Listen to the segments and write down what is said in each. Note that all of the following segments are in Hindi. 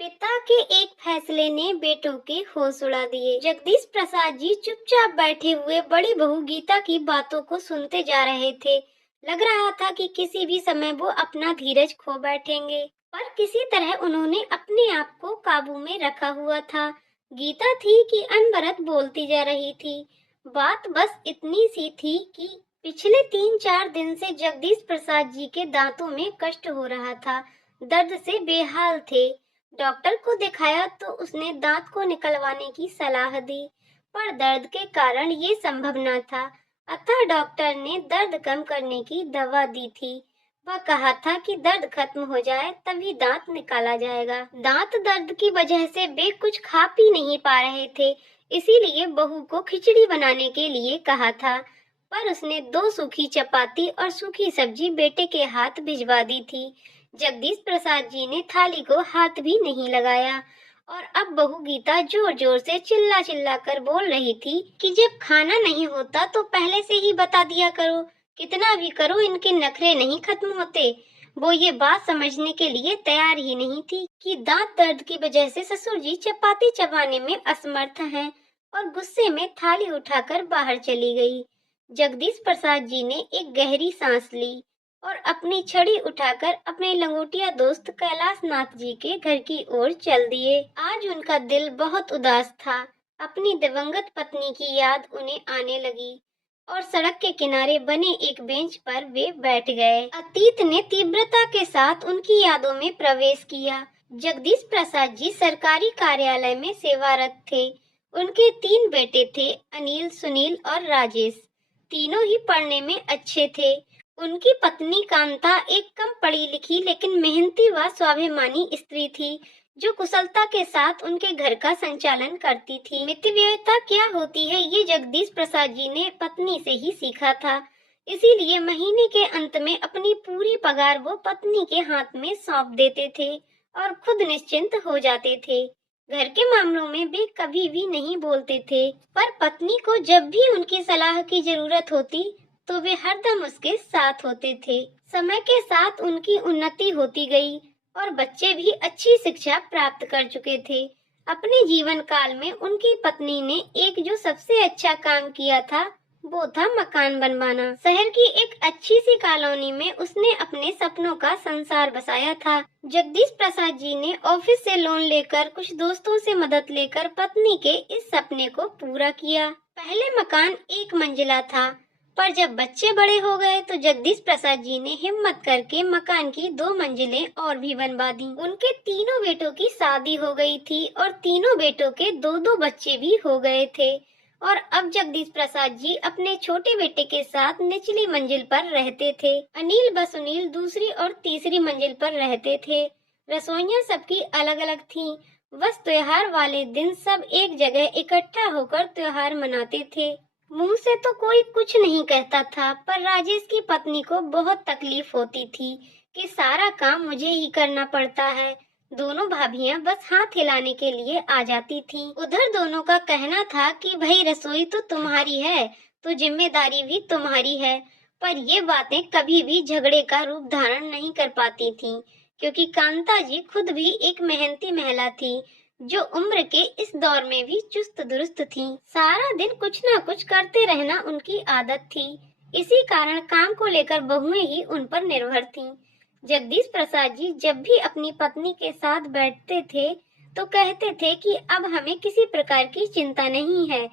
पिता के एक फैसले ने बेटों के होश उड़ा दिए। जगदीश प्रसाद जी चुपचाप बैठे हुए बड़ी बहू गीता की बातों को सुनते जा रहे थे। लग रहा था कि किसी भी समय वो अपना धीरज खो बैठेंगे, पर किसी तरह उन्होंने अपने आप को काबू में रखा हुआ था। गीता थी कि अनवरत बोलती जा रही थी। बात बस इतनी सी थी कि पिछले 3-4 दिन से जगदीश प्रसाद जी के दांतों में कष्ट हो रहा था, दर्द से बेहाल थे। डॉक्टर को दिखाया तो उसने दांत को निकलवाने की सलाह दी, पर दर्द के कारण ये संभव न था। अतः डॉक्टर ने दर्द कम करने की दवा दी थी। वह कहा था कि दर्द खत्म हो जाए तभी दांत निकाला जाएगा। दांत दर्द की वजह से वे कुछ खा पी नहीं पा रहे थे, इसीलिए बहू को खिचड़ी बनाने के लिए कहा था। पर उसने 2 सूखी चपाती और सूखी सब्जी बेटे के हाथ भिजवा दी थी। जगदीश प्रसाद जी ने थाली को हाथ भी नहीं लगाया और अब बहू गीता जोर जोर से चिल्ला चिल्ला कर बोल रही थी कि जब खाना नहीं होता तो पहले से ही बता दिया करो, कितना भी करो इनके नखरे नहीं खत्म होते। वो ये बात समझने के लिए तैयार ही नहीं थी कि दांत दर्द की वजह से ससुर जी चपाती चबाने में असमर्थ हैं और गुस्से में थाली उठाकर बाहर चली गई। जगदीश प्रसाद जी ने एक गहरी सांस ली और अपनी छड़ी उठाकर अपने लंगोटिया दोस्त कैलाश नाथ जी के घर की ओर चल दिए। आज उनका दिल बहुत उदास था। अपनी दिवंगत पत्नी की याद उन्हें आने लगी और सड़क के किनारे बने एक बेंच पर वे बैठ गए। अतीत ने तीव्रता के साथ उनकी यादों में प्रवेश किया। जगदीश प्रसाद जी सरकारी कार्यालय में सेवारत थे। उनके 3 बेटे थे, अनिल, सुनील और राजेश। तीनों ही पढ़ने में अच्छे थे। उनकी पत्नी कांता एक कम पढ़ी लिखी लेकिन मेहनती व स्वाभिमानी स्त्री थी, जो कुशलता के साथ उनके घर का संचालन करती थी। मितव्ययिता क्या होती है ये जगदीश प्रसाद जी ने पत्नी से ही सीखा था। इसीलिए महीने के अंत में अपनी पूरी पगार वो पत्नी के हाथ में सौंप देते थे और खुद निश्चिंत हो जाते थे। घर के मामलों में वे कभी भी नहीं बोलते थे, पर पत्नी को जब भी उनकी सलाह की जरूरत होती तो वे हरदम उसके साथ होते थे। समय के साथ उनकी उन्नति होती गई और बच्चे भी अच्छी शिक्षा प्राप्त कर चुके थे। अपने जीवन काल में उनकी पत्नी ने एक जो सबसे अच्छा काम किया था वो था मकान बनवाना। शहर की एक अच्छी सी कॉलोनी में उसने अपने सपनों का संसार बसाया था। जगदीश प्रसाद जी ने ऑफिस से लोन लेकर कुछ दोस्तों से मदद लेकर पत्नी के इस सपने को पूरा किया। पहले मकान 1 मंजिला था, पर जब बच्चे बड़े हो गए तो जगदीश प्रसाद जी ने हिम्मत करके मकान की 2 मंजिलें और भी बनवा दी। उनके तीनों बेटों की शादी हो गई थी और तीनों बेटों के 2-2 बच्चे भी हो गए थे और अब जगदीश प्रसाद जी अपने छोटे बेटे के साथ निचली मंजिल पर रहते थे। अनिल व सुनील दूसरी और तीसरी मंजिल पर रहते थे। रसोइयां सबकी अलग अलग थीं। बस त्योहार वाले दिन सब एक जगह इकट्ठा होकर त्योहार मनाते थे। मुंह से तो कोई कुछ नहीं कहता था, पर राजेश की पत्नी को बहुत तकलीफ होती थी कि सारा काम मुझे ही करना पड़ता है। दोनों भाभियां बस हाथ हिलाने के लिए आ जाती थीं। उधर दोनों का कहना था कि भाई रसोई तो तुम्हारी है, तो जिम्मेदारी भी तुम्हारी है। पर ये बातें कभी भी झगड़े का रूप धारण नहीं कर पाती थीं, क्योंकि कांता जी खुद भी एक मेहनती महिला थी, जो उम्र के इस दौर में भी चुस्त दुरुस्त थी। सारा दिन कुछ न कुछ करते रहना उनकी आदत थी। इसी कारण काम को लेकर बहुएं ही उन पर निर्भर थीं। जगदीश प्रसाद जी जब भी अपनी पत्नी के साथ बैठते थे तो कहते थे कि अब हमें किसी प्रकार की चिंता नहीं है,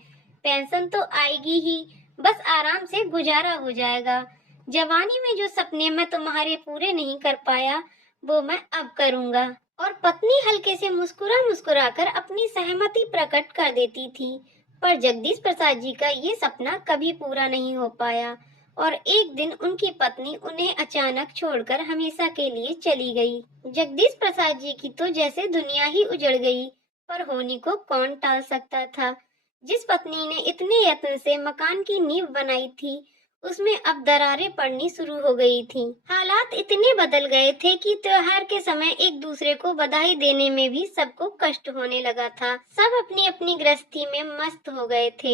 पेंशन तो आएगी ही, बस आराम से गुजारा हो जाएगा। जवानी में जो सपने मैं तुम्हारे पूरे नहीं कर पाया वो मैं अब करूंगा। और पत्नी हल्के से मुस्कुरा मुस्कुराकर अपनी सहमति प्रकट कर देती थी। पर जगदीश प्रसाद जी का ये सपना कभी पूरा नहीं हो पाया और एक दिन उनकी पत्नी उन्हें अचानक छोड़कर हमेशा के लिए चली गई। जगदीश प्रसाद जी की तो जैसे दुनिया ही उजड़ गई, पर होनी को कौन टाल सकता था। जिस पत्नी ने इतने यत्न से मकान की नींव बनाई थी, उसमें अब दरारें पड़नी शुरू हो गई थीं। हालात इतने बदल गए थे कि त्योहार के समय एक दूसरे को बधाई देने में भी सबको कष्ट होने लगा था। सब अपनी अपनी गृहस्थी में मस्त हो गए थे।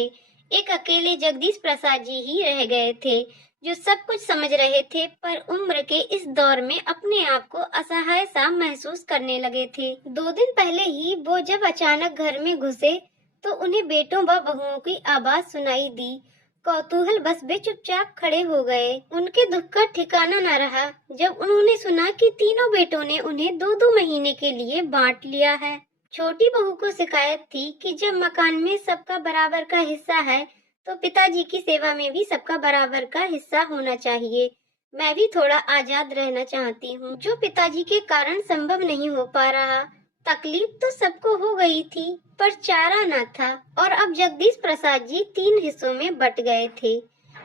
एक अकेले जगदीश प्रसाद जी ही रह गए थे, जो सब कुछ समझ रहे थे, पर उम्र के इस दौर में अपने आप को असहाय सा महसूस करने लगे थे। 2 दिन पहले ही वो जब अचानक घर में घुसे तो उन्हें बेटों व बहुओं की आवाज सुनाई दी। कौतूहल बस वे चुपचाप खड़े हो गए। उनके दुख का ठिकाना न रहा जब उन्होंने सुना कि तीनों बेटों ने उन्हें 2-2 महीने के लिए बांट लिया है। छोटी बहू को शिकायत थी कि जब मकान में सबका बराबर का हिस्सा है तो पिताजी की सेवा में भी सबका बराबर का हिस्सा होना चाहिए। मैं भी थोड़ा आजाद रहना चाहती हूँ, जो पिताजी के कारण संभव नहीं हो पा रहा। तकलीफ तो सबको हो गई थी, पर चारा न था। और अब जगदीश प्रसाद जी 3 हिस्सों में बट गए थे।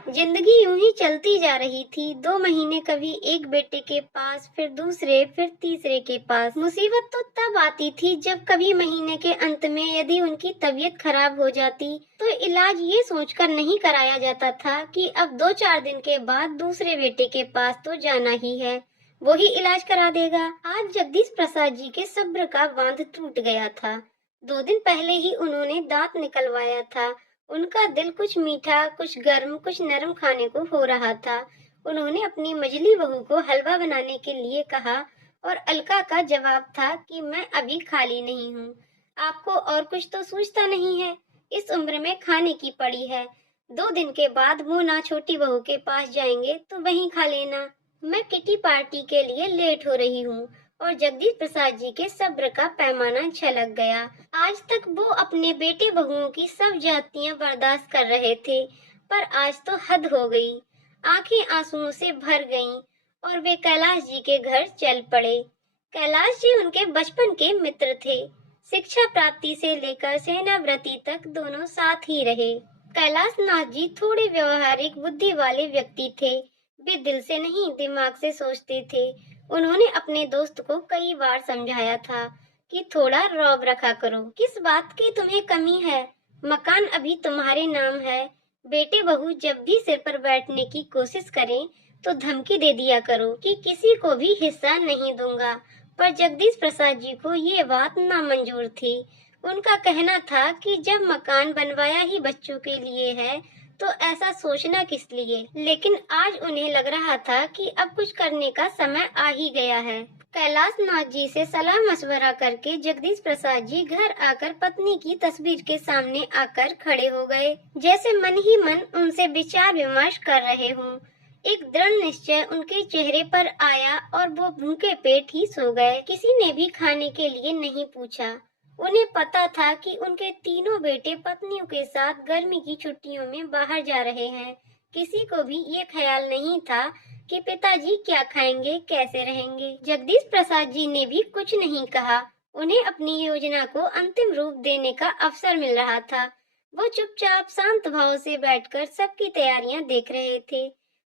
जिंदगी यूं ही चलती जा रही थी। 2 महीने कभी एक बेटे के पास, फिर दूसरे, फिर तीसरे के पास। मुसीबत तो तब आती थी जब कभी महीने के अंत में यदि उनकी तबीयत खराब हो जाती तो इलाज ये सोचकर नहीं कराया जाता था कि अब 2-4 दिन के बाद दूसरे बेटे के पास तो जाना ही है, वो ही इलाज करा देगा। आज जगदीश प्रसाद जी के सब्र का बांध टूट गया था। 2 दिन पहले ही उन्होंने दांत निकलवाया था। उनका दिल कुछ मीठा, कुछ गर्म, कुछ नरम खाने को हो रहा था। उन्होंने अपनी मझली बहू को हलवा बनाने के लिए कहा और अलका का जवाब था कि मैं अभी खाली नहीं हूँ। आपको और कुछ तो सूझता नहीं है? इस उम्र में खाने की पड़ी है। 2 दिन के बाद वो ना छोटी बहू के पास जाएंगे तो वहीं खा लेना। मैं किटी पार्टी के लिए लेट हो रही हूँ। और जगदीश प्रसाद जी के सब्र का पैमाना छलक गया। आज तक वो अपने बेटे बहुओं की सब जातियां बर्दाश्त कर रहे थे, पर आज तो हद हो गई। आंखें आंसुओं से भर गईं और वे कैलाश जी के घर चल पड़े। कैलाश जी उनके बचपन के मित्र थे। शिक्षा प्राप्ति से लेकर सेनाव्रती तक दोनों साथ ही रहे। कैलाश नाथ जी थोड़े व्यवहारिक बुद्धि वाले व्यक्ति थे। वे दिल से नहीं, दिमाग से सोचते थे। उन्होंने अपने दोस्त को कई बार समझाया था कि थोड़ा रौब रखा करो। किस बात की तुम्हें कमी है? मकान अभी तुम्हारे नाम है। बेटे बहू जब भी सिर पर बैठने की कोशिश करें तो धमकी दे दिया करो कि किसी को भी हिस्सा नहीं दूंगा। पर जगदीश प्रसाद जी को ये बात नामंजूर थी। उनका कहना था कि जब मकान बनवाया ही बच्चों के लिए है तो ऐसा सोचना किस लिए। लेकिन आज उन्हें लग रहा था कि अब कुछ करने का समय आ ही गया है। कैलाश नाथ जी से सलाह मशवरा करके जगदीश प्रसाद जी घर आकर पत्नी की तस्वीर के सामने आकर खड़े हो गए, जैसे मन ही मन उनसे विचार विमर्श कर रहे हों। एक दृढ़ निश्चय उनके चेहरे पर आया और वो भूखे पेट ही सो गए। किसी ने भी खाने के लिए नहीं पूछा। उन्हें पता था कि उनके तीनों बेटे पत्नियों के साथ गर्मी की छुट्टियों में बाहर जा रहे हैं। किसी को भी ये ख्याल नहीं था कि पिताजी क्या खाएंगे, कैसे रहेंगे। जगदीश प्रसाद जी ने भी कुछ नहीं कहा। उन्हें अपनी योजना को अंतिम रूप देने का अवसर मिल रहा था। वो चुपचाप शांत भाव से बैठकर सबकी तैयारियां देख रहे थे।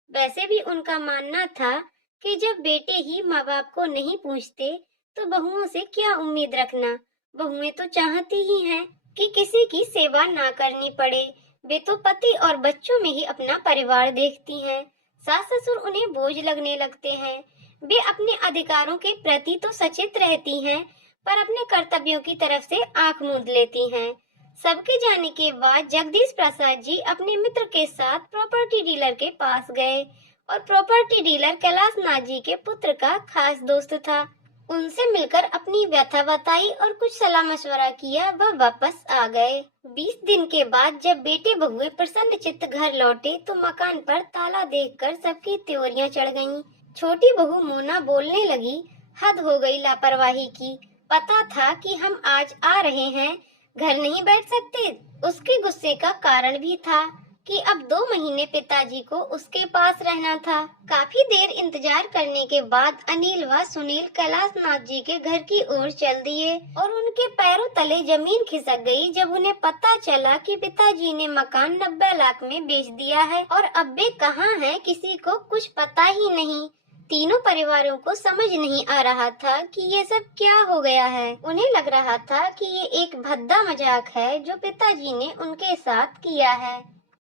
वैसे भी उनका मानना था कि जब बेटे ही माँ बाप को नहीं पूछते तो बहुओं से क्या उम्मीद रखना। बहुएं तो चाहती ही हैं कि किसी की सेवा ना करनी पड़े। वे तो पति और बच्चों में ही अपना परिवार देखती हैं। सास ससुर उन्हें बोझ लगने लगते हैं। वे अपने अधिकारों के प्रति तो सचेत रहती हैं, पर अपने कर्तव्यों की तरफ से आंख मूंद लेती हैं। सबके जाने के बाद जगदीश प्रसाद जी अपने मित्र के साथ प्रॉपर्टी डीलर के पास गए और प्रॉपर्टी डीलर कैलाश नाथ जी के पुत्र का खास दोस्त था। उनसे मिलकर अपनी व्यथा बताई और कुछ सलाह मशवरा किया, वह वापस आ गए। 20 दिन के बाद जब बेटे बहुए प्रसन्न चित्त घर लौटे तो मकान पर ताला देखकर सबकी त्योरियां चढ़ गईं। छोटी बहू मोना बोलने लगी, हद हो गई लापरवाही की। पता था कि हम आज आ रहे हैं, घर नहीं बैठ सकते। उसके गुस्से का कारण भी था कि अब 2 महीने पिताजी को उसके पास रहना था। काफी देर इंतजार करने के बाद अनिल व सुनील कैलाश नाथ जी के घर की ओर चल दिए और उनके पैरों तले जमीन खिसक गई जब उन्हें पता चला कि पिताजी ने मकान 90 लाख में बेच दिया है और अब वे कहाँ हैं किसी को कुछ पता ही नहीं। तीनों परिवारों को समझ नहीं आ रहा था कि ये सब क्या हो गया है। उन्हें लग रहा था कि ये एक भद्दा मजाक है जो पिताजी ने उनके साथ किया है।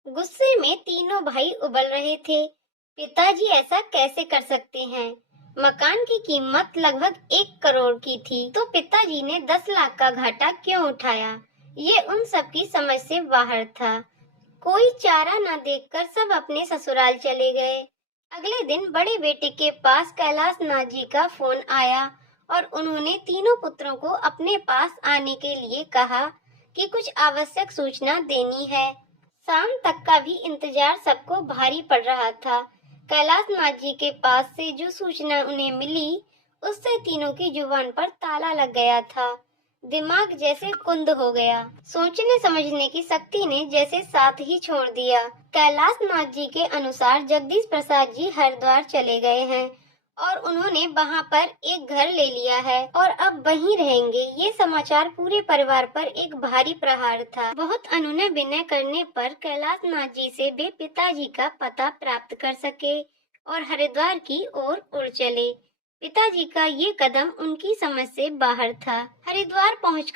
गुस्से में तीनों भाई उबल रहे थे। पिताजी ऐसा कैसे कर सकते हैं? मकान की कीमत लगभग 1 करोड़ की थी, तो पिताजी ने 10 लाख का घाटा क्यों उठाया? ये उन सब की समझ से बाहर था। कोई चारा न देखकर सब अपने ससुराल चले गए। अगले दिन बड़े बेटे के पास कैलाश नाथ जी का फोन आया और उन्होंने तीनों पुत्रों को अपने पास आने के लिए कहा कि कुछ आवश्यक सूचना देनी है। शाम तक का भी इंतजार सबको भारी पड़ रहा था। कैलाश नाथ जी के पास से जो सूचना उन्हें मिली, उससे तीनों की जुबान पर ताला लग गया था। दिमाग जैसे कुंद हो गया। सोचने समझने की शक्ति ने जैसे साथ ही छोड़ दिया। कैलाश नाथ जी के अनुसार जगदीश प्रसाद जी हरिद्वार चले गए हैं और उन्होंने वहां पर एक घर ले लिया है और अब वहीं रहेंगे। ये समाचार पूरे परिवार पर एक भारी प्रहार था। बहुत अनुनय विनय करने पर कैलाश नाथ जी से वे पिताजी का पता प्राप्त कर सके और हरिद्वार की ओर उड़ चले। पिताजी का ये कदम उनकी समझ से बाहर था। हरिद्वार पहुंचकर